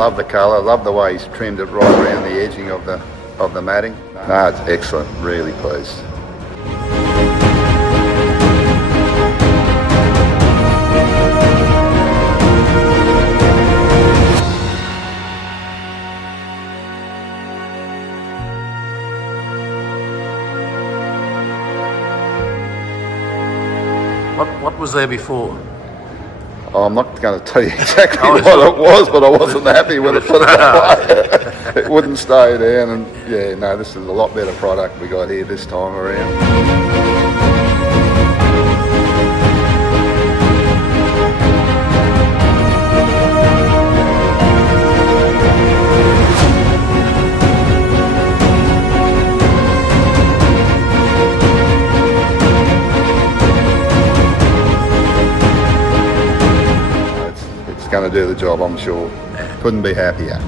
Love the colour, love the way he's trimmed it right around the edging of the matting. No, it's excellent, really pleased. What was there before? Oh, I'm not going to tell you exactly Oh, what it was, but I wasn't happy with it. Put it that way. It wouldn't stay down, and yeah, no, this is a lot better product we got here this time around. It's going to do the job, I'm sure. Couldn't be happier.